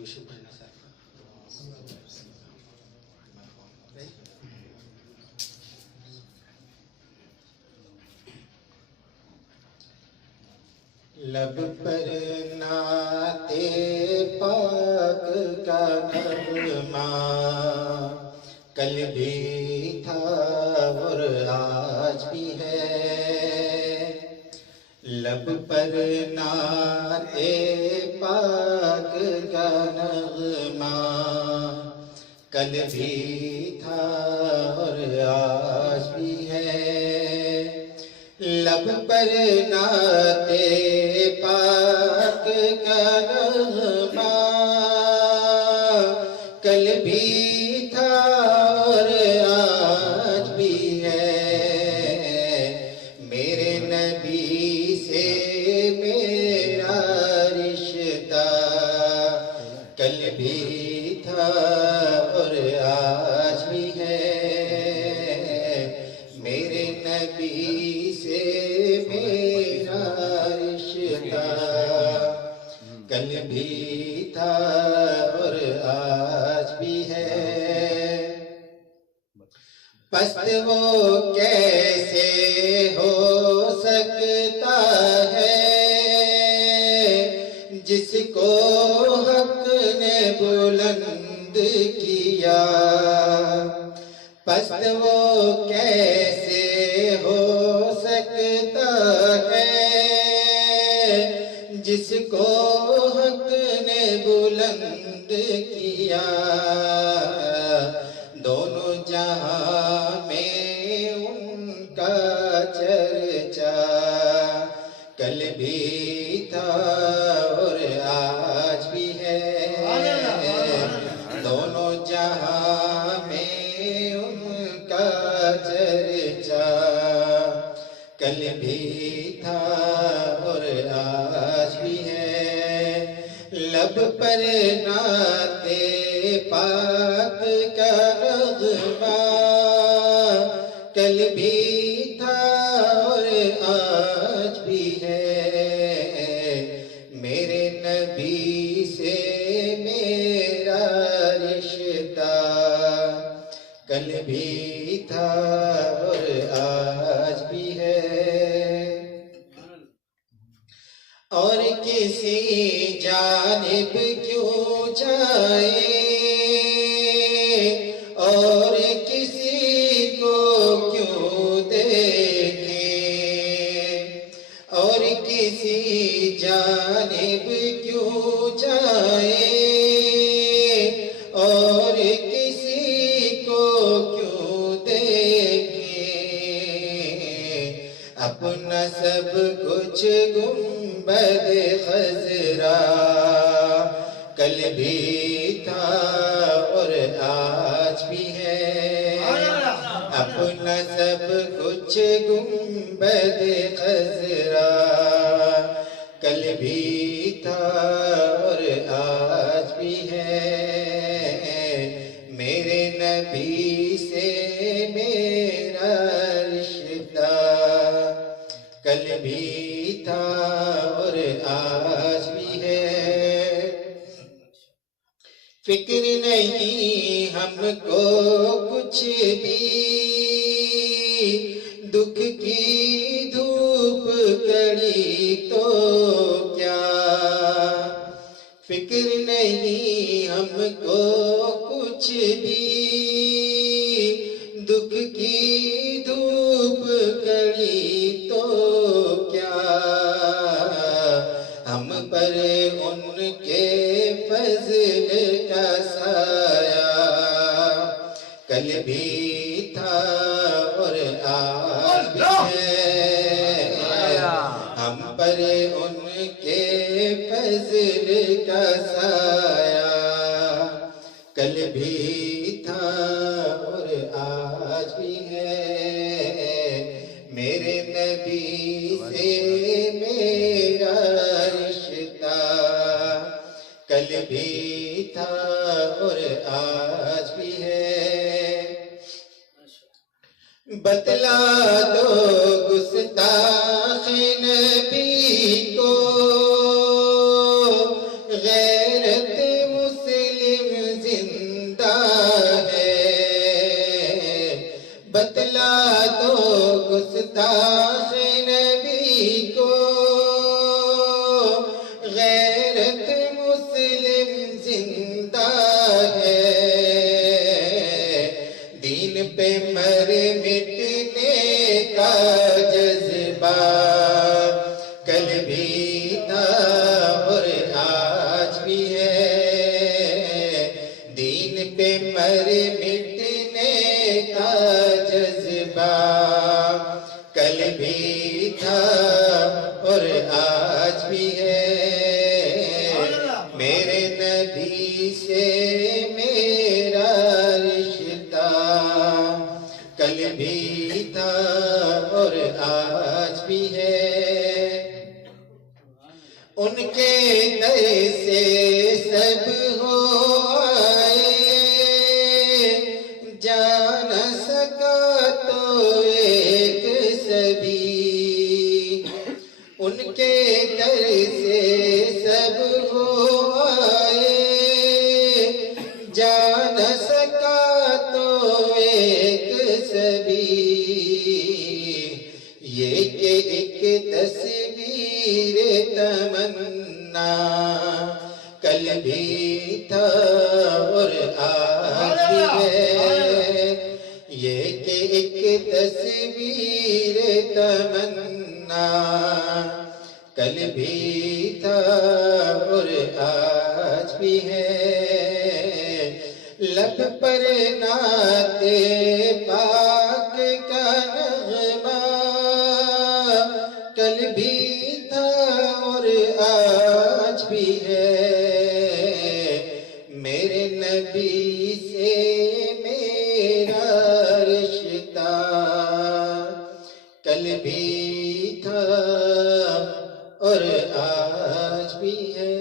دوشو پڑھنا ساتھ لب پر نعت پاک کا نغمہ کل بھی تھا اور آج بھی ہے. لب پر نعت پاک کا نغمہ کل بھی تھا اور آج بھی ہے. لب پر نعت پاک کا نغمہ کل بھی تھا اور آج بھی ہے. میرے نبی سے میرا رشتہ کل بھی تھا اور آج بھی ہے. میرے نبی سے میرا رشتہ کل بھی تھا اور آج بھی ہے. پست وہ کیسے ہو سکتا ہے جس کو حق نے بلند کیا. پست وہ کیسے ہو سکتا ہے جس کو حق نے بلند کیا. دونوں جہاں میں ان کا چرچا کل بھی تھا اور آج بھی ہے. دونوں جہاں میں ان کا چرچا کل بھی تھا اور آج بھی ہے. لب پر نعت پاک کا نغمہ کل بھی تھا اور آج بھی ہے. میرے نبی سے میرا رشتہ کل بھی تھا اور آج بھی ہے. اور کسی جانب کیوں جائے اور کسی کو کیوں دیکھیں. اور کسی جانب کیوں جائے اور کسی کو کیوں دیکھیں. اپنا سب کچھ گنبد خضرا کل بھی تھا اور آج بھی ہے. اپنا سب کچھ گنبد خضرا کل بھی تھا اور آج بھی ہے. میرے نبی سے میرا رشتہ کل بھی تھا اور آج بھی ہے. فکر نہیں ہم کو کچھ بھی دکھ کی دھوپ کڑی تو کیا. فکر نہیں ہم کو کچھ بھی دکھ کی دھوپ کڑی تو کیا. ہم پر ان کے فضل کا سایہ کل بھی تھا اور آج بھی ہے. ہم پر ان کے فضل کا سایہ کل بھی تھا اور آج بھی ہے. میرے نبی سے میرا رشتہ کل بھی تھا اور آج بھی ہے. بتلا دو گستاخ نبی کو غیرت تو گستاخ نبی کو غیرت مسلم زندہ ہے، دین پہ مر مٹنے کا جذبہ کل بھی تھا اور آج بھی ہے، دین پہ مر مٹنے کا جذبہ کل بھی تھا اور آج بھی ہے، میرے نبی سے میرا رشتہ کل بھی تھا اور آج بھی ہے، ان کے در سے سب ہو آئے، جا نہ سکا تو ایک سبھی، ان کے در سے سب ہو آئے، جا نہ سکا تو ایک سبھی، یہ کہ ایک تصویر تمنا کل بھی تھا اور آج بھی ہے، یہ کہ ایک تصویر تمنا کل بھی تھا اور آج بھی ہے، لب پر نعت پاک کا نغمہ کل بھی تھا اور آج بھی ہے، میرے نبی سے میرا رشتہ کل بھی تھا اور آج بھی ہے۔